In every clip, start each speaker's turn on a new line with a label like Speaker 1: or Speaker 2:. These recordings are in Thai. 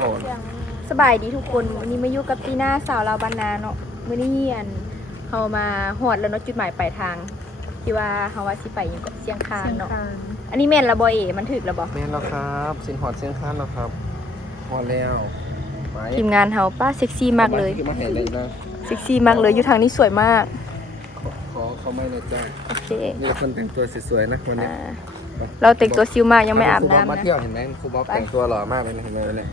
Speaker 1: สบายดีทุกคนวันนี้มาอยู่กับตีน่าสาวลาวบ้านนาเนาะมื้อนี้เฮามาฮอดแล้วเนาะจุดหมายปลายทางที่ว่าเฮาว่าสิไปยังเกาะเชียงคานเนาะอันนี้แม่นละบ่เอมันถึกแล้วบ่
Speaker 2: แม่นแล้วครับสินหอดเชียงคานแล้วครับฮอดแล้วไป
Speaker 1: ทีมงานเฮาป้าเซ็กซี่มากเลย
Speaker 2: มาเห็นเลยนะ
Speaker 1: เซ็กซี่มากเลยอยู่ทางนี้สวยมาก
Speaker 2: ขอเขาไม่เลยจ้า
Speaker 1: โอเค
Speaker 2: มีคนแต่งตัวสวยๆนะวันนี้
Speaker 1: เราแต่งตัวซิวมากยังไม่อาบน้ำ
Speaker 2: มา
Speaker 1: นะ
Speaker 2: เที่ยวเห็นไหมครูบ๊อบแต่งตัวหล่อมากเลยนะเห็นไหมเลย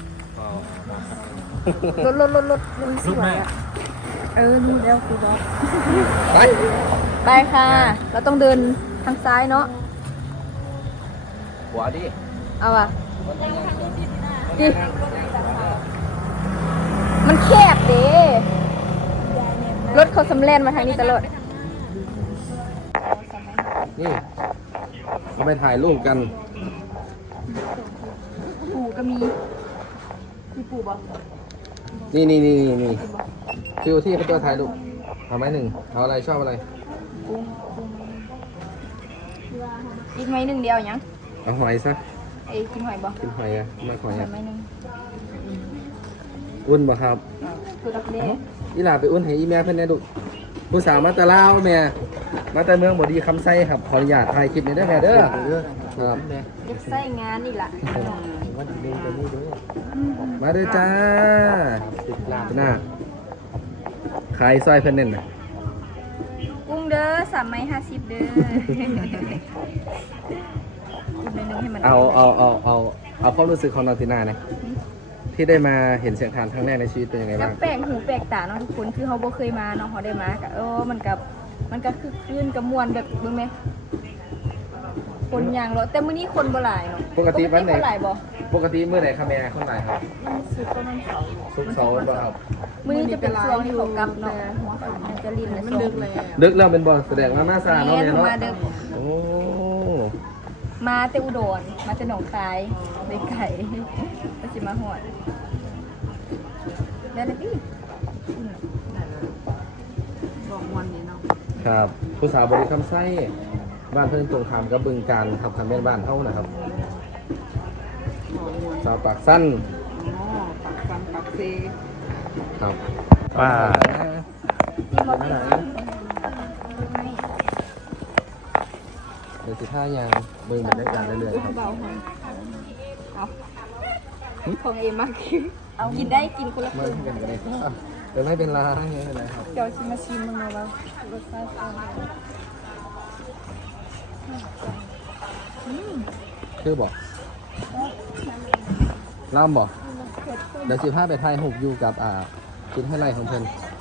Speaker 1: รถมันสวยอ่ะนี่แล้วครูบ๊อบ
Speaker 2: ไป
Speaker 1: ไปค่ะ เราต้องเดินทางซ้ายเนาะ
Speaker 2: หัวดิ
Speaker 1: เอาอ่ะดิมันแคบเด้รถเขาสำเร็จมาทางนี้ตลอด
Speaker 2: นี่เราไปถ่ายรูปกัน
Speaker 1: ปู่ก็มีปู่บอก
Speaker 2: นี่คิวที่เขาตัวถ่ายรูปเอาไหมหนึ่งเอาอะไรชอบอะไร
Speaker 1: อีกไหมหนึ่งเดียวยัง
Speaker 2: เอาหอยซะ
Speaker 1: ไอ้กินหอยบอก
Speaker 2: กินหอยอะไม่หอยอะ
Speaker 1: ไหมหนึ่ง
Speaker 2: อุ่นบ่ครับ
Speaker 1: คือรักเล่
Speaker 2: อีหลาไปอุ่นให้อีแม่เพิ่นแน่ดุผู้สาวมาแต่ลาวแม่มาแต่เมืองบ่ดีคำไส้ครับขออนุญาตถ่ายคลิปนี้เด้อแม่เด้อครับ
Speaker 1: เด็กใส่งานนี่ล่ะ
Speaker 2: มาเด้อจ้าหน้าขายซอยเพิ่นเน่นน่ะ
Speaker 1: กุ้งเด้อ350เด้ออีกหน่อยหนึงให้มัน
Speaker 2: เอาความรู้สึกของน้องตินาเนี่ยที่ได้มาเห็นเชียงคานครั้งแรกในชีวิตเป็นยังไง
Speaker 1: ก็
Speaker 2: บ้าง
Speaker 1: แปลกหูแปลกตาเนาะทุกคนคือเขาบ่เคยมาเนาะเขาได้มาก็มันก็คือคลื่นกับมวลแบบเบิ่งไหมคนยางรถแต่มื้อนี้คนบ่หลายเนาะ
Speaker 2: ปกติวันไหน
Speaker 1: คนหลายบ่
Speaker 2: ปกติมื้อไหนครับแม่คนไหนครับ
Speaker 1: สุดก็มันเสาร์
Speaker 2: ศุกร์เสาร์บ่ครับ
Speaker 1: มื้อนี้จะเป็นช่วงที่เขากลับเนาะหัวเขาจะลินแล้วมันดึกเลย
Speaker 2: ดึกแล้วเป็นบ่แสดงว่ามาซาเนาะ
Speaker 1: แม่
Speaker 2: แม่เนาะ
Speaker 1: มาดึก
Speaker 2: โอ้
Speaker 1: มาแต่อุดรมาแต่หนองคายไปไก่ก็สิมาหอดแล้วนะพี่
Speaker 3: บอกมวนนี้เนาะ
Speaker 2: ครับผู้สาวบริคำไส้บ้านเพิ่นตรงข้ามกับบึงการครับทางแม่นบ้านเฮานะครับ
Speaker 3: บอกมวน
Speaker 2: สาวปากสั้น
Speaker 3: อ๋อปักฟันปักเซ
Speaker 2: ครับ
Speaker 4: ว่า
Speaker 1: ที่มาพี่
Speaker 2: เดี๋ยวสิท่ายางเบิ่งบรรยากาศเรื่อยๆครับ
Speaker 1: เบาๆเอาของเอมากคือเอากินได้กินคนละค
Speaker 2: ไม่
Speaker 1: รึ่ง
Speaker 2: เป็นไรครับเดี๋ยวไม่เป็นไรไม่เป็นไรครับ
Speaker 1: เดี๋ยวชิมมาชิมมึงมาว่ารสชาติเป็น
Speaker 2: คือบอกล่ามบอกเดี๋ยวสิพาไปถ่ายรูปอยู่กับจุดไฮไลท์ของเพิ่น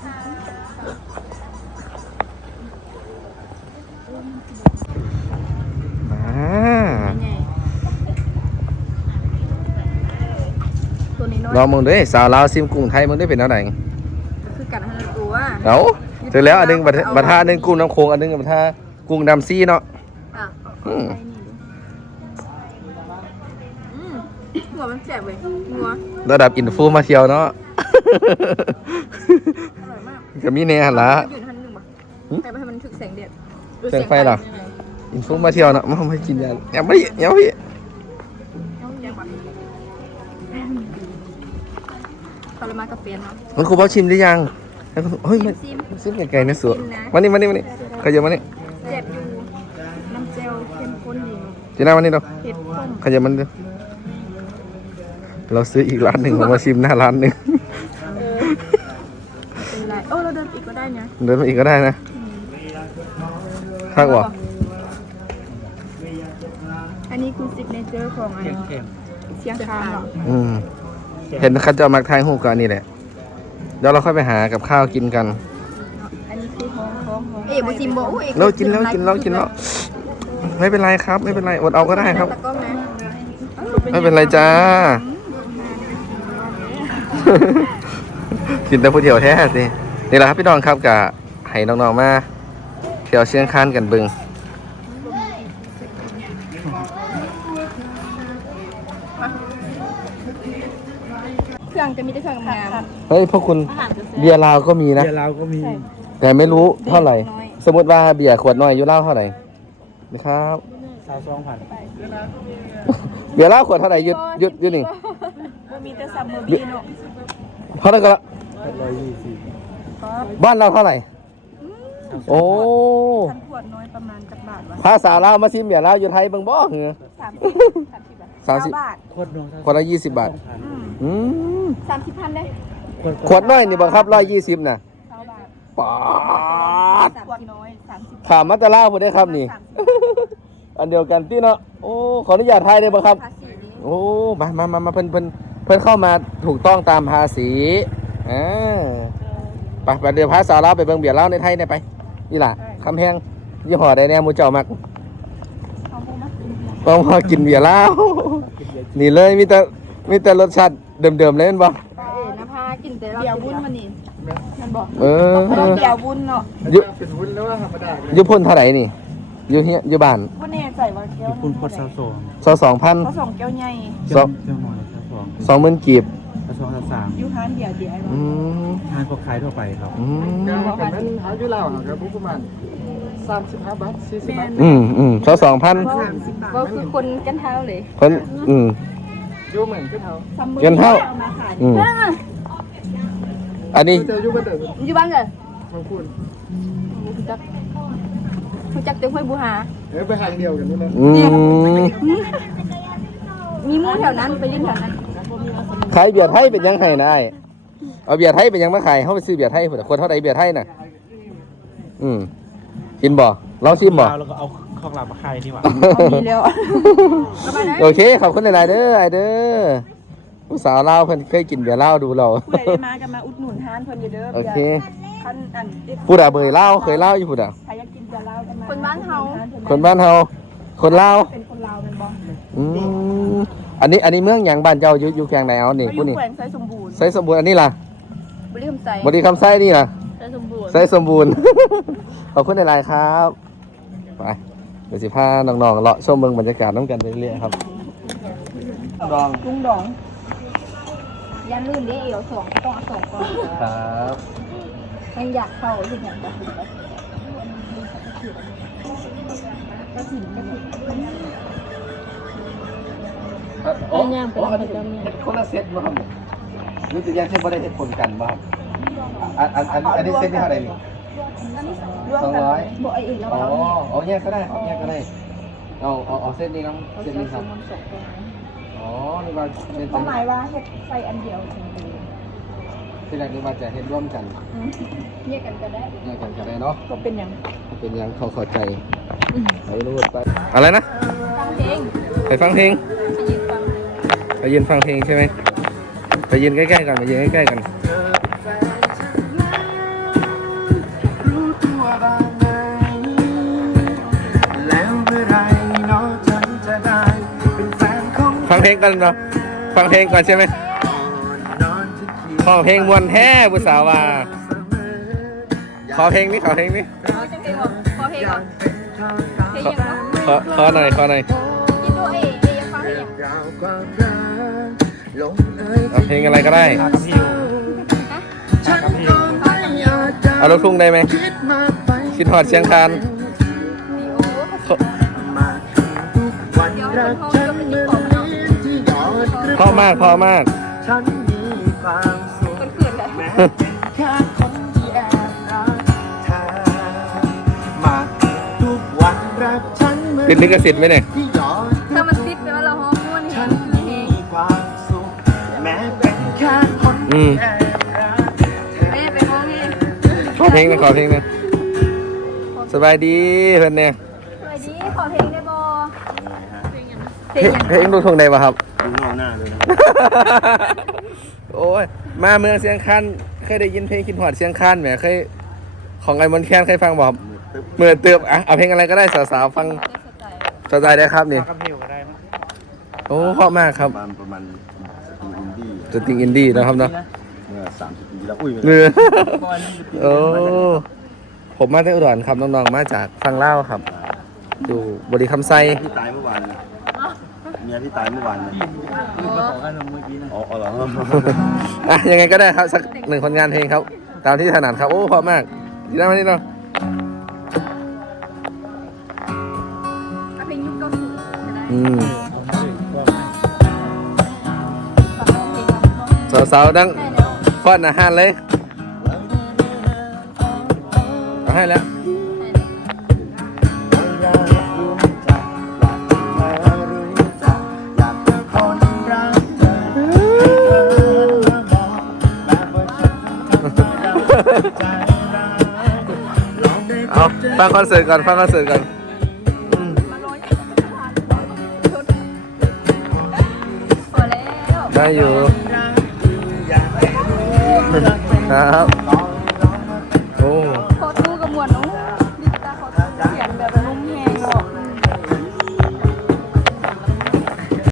Speaker 2: มา
Speaker 1: ไงตัวนี้น้อย
Speaker 2: ลองมึงด้วยสาวลาวซิมกุ้งไทยมึงได้เป็นเท่าไหร่
Speaker 1: คือกันให้ตัว
Speaker 2: เอาเสร็จแล้วอันหนึงบัท่าอันหนึงกุ้งน้ำโขงอันหนึงบัท่ากุ้งดำซี่เนาะ
Speaker 1: อ่ะ
Speaker 2: อืม
Speaker 1: หัวมันแสบเลยหัว
Speaker 2: ระดับอินฟูมาเที่ยวเนาะ
Speaker 1: อร่อยมาก
Speaker 2: ก็มีแน่หั่นละ
Speaker 1: อยู่ทันหนึ่งป่ะแต่ให้มันถึกแสงแดด
Speaker 2: แสงไฟเหรอ อินฟูมาเที่ยวเนาะมากินยาอย่าไปอย่าไป
Speaker 1: ปริมาณกาแฟเนาะ
Speaker 2: มันครูบอกชิมหรือยังเฮ้ยมัน
Speaker 1: ซิม
Speaker 2: ซิมไกลๆนะสัวมานี่ขยับมานี่
Speaker 1: เจ็บอยู่น้ำเจลเข้มข้นอยู่
Speaker 2: จีน่ามานี่เนาะ
Speaker 1: เผ็ดข้น
Speaker 2: ขยับมันเดี๋ยวเราซื้ออีกร้านหนึ่งมาชิมหน้าร้านหนึ่ง
Speaker 1: เป็นไรเราเดินอีกก็ได้นะ
Speaker 2: เดินมาอีกก็ได้นะข้างวะ
Speaker 1: อันนี้คือซิกเนเจอร์ของไอ้เชียงคานเหรอ
Speaker 2: เห็นเขาจะเอามาทายหูกันนี่แหละเดี๋ยวเราค่อยไปหากับข้าวกินกัน
Speaker 1: อันนี้คือของบุซิมโบเอก
Speaker 2: เรากินแล้วไม่เป็นไรครับไม่เป็นไรอดเอาก็ได้ครับ
Speaker 1: ตะก้องนะ
Speaker 2: ไม่เป็นไรจ้า กินแต่ผู้เดียวแท้สินี่แหละครับพี่น้องครับกับให้น้องๆมาเที่ยวเชียงคานกันบึง
Speaker 1: เครื่องจะมีแต่เครื่องงาม
Speaker 2: เฮ้ยพวกคุณเบียร์ลาวก็มีนะ
Speaker 4: เดี๋ยวเราก็มี
Speaker 2: แต่ไม่รู้เท่าไหร่ สมมติว่าเบียร์ขวดน้อยอยู่เหล้าเท่าไหร่นะครับ
Speaker 4: สาว2,000
Speaker 2: เบียร์เหล้าขวดเท่าไหร่ยุดนี่
Speaker 1: บ
Speaker 3: ก็มีแต่ซัมเมอร์บีเนาะ
Speaker 2: เท่าไหร่ก็ละบ้านเราเท่าไหร่โอ้
Speaker 3: พันขวดน้อยประมาณจักบาทวะ
Speaker 2: ภาษาลาวมาซิมอย่าลาวอยู่ไทยเบิ่งบ่เหรอ
Speaker 3: 30
Speaker 2: 30
Speaker 3: บาท
Speaker 2: คนละ20 บาทอืม
Speaker 1: 30,000ได้
Speaker 2: ขวดน้อยนี่บ่ครับ120น่ะ
Speaker 3: 20 บาท
Speaker 2: ป๊าด
Speaker 3: ขวดน้อย30
Speaker 2: ขามมาตะลาวพุ่นได้ครับนี่ อันเดียวกันที่เนาะโอ้ขออนุญาตไทยได้บ่ครับ
Speaker 1: ภาษีนี้
Speaker 2: โอ้มาเพิ่นเข้ามาถูกต้องตามภาษีไปเดี๋ยวภาษาลาวไปเบิ่งเบียร์ลาวในไทยเนี่ยไปนี่ล่ะคำแพงยี่ห้อใดแน่หมู่เจ้ามักต้องมากินเบียร์ลาวนี่เลยมีแต่รสชาติเดิมๆเลยแม่นบ่
Speaker 1: นภากินแต่เรา
Speaker 3: เดี๋ยววุ้นมานี่มันบอก
Speaker 2: เออ
Speaker 3: เดี๋ยววุ้นเนาะ
Speaker 2: อยู่เป็นวุ้นแล้วว่าธรรมดาอยู่พุ่นเท่าไหร่นี่อยู่เฮียอยู่บ้าน
Speaker 3: วุ้นเนี่ยใส่ว่าแก้ว
Speaker 4: คุณพดซาโซ
Speaker 2: 2,000
Speaker 3: เขาส่งแก้วใหญ่
Speaker 4: เจ้าหน่อยซาโซ
Speaker 2: 20,000กีบ
Speaker 4: ซาโซซาสาม
Speaker 3: อยู่ร้านเดียวเดียว
Speaker 2: อืม
Speaker 4: ทานพวกขายทั่วไปครับ
Speaker 2: อืม
Speaker 5: แต่มันหาอยู่แล้วครับประมาณ35 บาท 40 บาท
Speaker 2: 2,000
Speaker 3: 30 บาท
Speaker 1: ก็คือคนกันเท้าเลย
Speaker 2: คน
Speaker 5: อยู่เหมือนกันเฮา
Speaker 3: ซัมเมอร์
Speaker 2: เงินเท่า
Speaker 3: เอามาขาย
Speaker 2: อันนี้
Speaker 5: เจ้าอยู่บ้านเดิม
Speaker 1: อยู่บ้านเหรอ
Speaker 5: ของคุณ
Speaker 1: รู้จักเต็มห้วยบูหา
Speaker 5: ไปทางเดียวกันนี่นะ
Speaker 1: มีหมู่แถวนั้นไปเล่นแถวนั้น
Speaker 2: ขายเบียร์ไทยเป็นยังไงนะไอ้เอาเบียร์ไทยเป็นยังมาขายเขาไปซื้อเบียร์ไทยพุ่นคนเท่าไหร่เบียร์ไทยน่ะกินบ่ลองชิมบ่
Speaker 4: แล้วก็เอาข้าวหลามมาขายดีกว่า
Speaker 3: มีแล้ว
Speaker 2: โอเคขอบคุณหลายๆเด้อไอ้เด้อผู้สาวลาวเพิ่นเคยกินเบียร์ลาวดูเรา
Speaker 3: ผู้ใดได้มากันมาอุดหนุนทานเพิ่นอยู่เด้อ
Speaker 2: โอเค
Speaker 3: คันอัน
Speaker 2: พูดอะเบยลาวเคยลาวอยู่พูดอะ
Speaker 3: ใครอยากกินจะเล่ากันมา
Speaker 1: คนบ้านเฮา
Speaker 2: คนบ้านเฮาคนลาว
Speaker 3: เป็นคนลาวเป็นบ่
Speaker 2: อันนี้เมืองหยังบ้านเจ้าอยู่แขงไหนเอานี่
Speaker 3: อ
Speaker 2: พูด
Speaker 3: ยู่
Speaker 2: นี่
Speaker 3: แขวงไซสมบูรณ์
Speaker 2: ไซสมบูรณ์อันนี้ล่ะ
Speaker 1: บริคำไซ
Speaker 2: บริคำไส้นี่ล่ะ
Speaker 1: ไซสมบูรณ์
Speaker 2: ไซสมบูรณ์ ขอบคุณหลายๆครับไปเดี๋ยวสิพาน้องๆเลาะชมเมืองบรรยากาศน้ำกันไปเรื่อยๆครับดอง
Speaker 3: ลุงดอง
Speaker 1: ยันลื่นเด้เอวสองต้องเอาสองก่อน
Speaker 2: ครับ
Speaker 1: ยังอยากเข้าถึงอย่างแบบนี้ก็ถิ่นก็ถิ่น
Speaker 2: โอ้อันนี้เฮ็ดคนละเซตบ่ครับรู้สึกยังเช่นบ่ได้เฮ็ดคนกันบ่ครับอันนี้เซตที่เท่าไหร่นี่
Speaker 1: ร่วมกันบอกไอ้อื่นแล้ว
Speaker 2: อ๋อแยกก็ได้ครับแยกก็ได้เอาเส้นนี้น้องเส้นนี้ครับอ๋อนี่ว่าเป็น
Speaker 3: ความหมายว่าเฮ็ดไฟอันเดียว
Speaker 2: เส้นแรกนี่ว่าจะเฮ็ดร่วมกัน
Speaker 1: แยกกันก็ได้
Speaker 2: แยกกันก็ได้เนาะ
Speaker 3: ก็เป็นอย่าง
Speaker 2: เป็นยังเขาเข้าใจไปรู้ไปอะไรนะ
Speaker 1: ฟังเพลง
Speaker 2: ไปฟังเพลง
Speaker 1: ไปยืนฟัง
Speaker 2: ไปยืนฟังเพลงใช่ไหมไปยืนใกล้ๆกันไปยืนใกล้ๆกัน
Speaker 5: รู้ตัวบ้างไหมแล้วเมื่อไรเนาะฉันจะได้เป็นแฟนของ
Speaker 2: ฟังเพลงกันเนาะฟังเพลงก่อนใช่ไหม
Speaker 5: นอนที่คิด
Speaker 2: ขอเพลงมวนแท้ผู้สาวว่า
Speaker 5: เสมอ
Speaker 2: ขอเพลงนี้ขอเพลงนี้
Speaker 1: เอาจังเพลงบอกขอเพลงก่อนเพลงยังเนาะ
Speaker 2: ขอหน่อยขอหน่อย
Speaker 1: กินด้วยยังฟังเพลงยัง
Speaker 5: ยาวความรักลงเอย
Speaker 2: เอาเพลงอะไรก็ได้
Speaker 4: อากับพิว
Speaker 5: ฉันก็ไม่อาจจะ
Speaker 2: เอาลูกทุ่งได้ไหม
Speaker 5: คิดมาไป
Speaker 2: คิดฮอดเชียงคาน
Speaker 1: โอ้
Speaker 5: มาถึงทุกวันรักฉันเหมือนลิ้นที่หยอดกระ
Speaker 2: พ่อมากพ่อมาก
Speaker 5: ฉันมีความสุข
Speaker 1: คนเขินเลย
Speaker 5: แม้เป็นแค่คนที่แอบรักเธอมาถึงทุกวันรักฉันเหมือน
Speaker 2: ติดลิขสิทธิ์ไหมเนี่ย
Speaker 5: ที่หยอด
Speaker 1: ถ้ามันติดไปว่าเราฮ้องม่วน
Speaker 5: ฉั
Speaker 1: เห็
Speaker 5: น
Speaker 1: นเพล
Speaker 5: มี
Speaker 1: ง
Speaker 5: ความสุขแม้เป็นแค่คนที่แอบรักเธอ
Speaker 1: แม่ไปฮ้องเพลง
Speaker 2: ขอเพลงนะขอเพลงนะสบายดีเพื่อนเนี่ย
Speaker 1: สวัสดีขอเพลงได้บ่เพลงยัง
Speaker 2: เพลงลูกทุ่งได้ป่ะครับ
Speaker 4: ดูเงาหน้าเลยนะ
Speaker 2: โอ้ยมาเมืองเชียงคานเคยได้ยินเพลงคิดฮอดเชียงคานไหมเคยของไอ้มนต์แคนเคยฟังบ่ครับเมื่อเติบอ่ะเอาเพลงอะไรก็ได้สาวๆฟัง
Speaker 1: ได้สไตล์
Speaker 2: สบายได้ครับนี่
Speaker 4: อากับพิวก็ได้มั้ง
Speaker 2: โอ้เพราะมากครับ
Speaker 6: ประมาณสตรีอินดี้
Speaker 2: สตริงอินดี้นะครับเนาะ
Speaker 6: เมื่อ30 ปีแล้วอุ้ย
Speaker 2: เรือโอ้ผมมาจากอุดรครับน้องๆมาจากฟังเล่าวครับอยู่บริคำไซ
Speaker 6: ที่ตายเมื่อวานเมียที่ตายเมื่อวานอ๋อเหรอ
Speaker 2: อ่ะยังไงก็ได้ครับสักหนึ่งผลงานเพลงครับ ตามที่ถนัดครับโอ้เพราะมากดีนะมานี่เนาะ
Speaker 1: เอาเพลงยุค90ก็ได้
Speaker 2: อืม
Speaker 1: ฟังเพลง
Speaker 2: สาวๆดังฟอนอาหารเลยเอาให้แล้ว
Speaker 5: อยากรู้จักอยากให้เธอรู้จักอยากเป็นคนรักเธอให้เธอมองแบบว่าฉันทำใจร้ายลองได้พ
Speaker 2: เอา
Speaker 5: บเจอ
Speaker 2: ฟังคอนเสิร์ตก่อนฟังคอนเสิร์ตก่อน
Speaker 1: พอแล้ว
Speaker 2: ได้อยู่
Speaker 5: อยากให้รู้จัก
Speaker 2: ครับ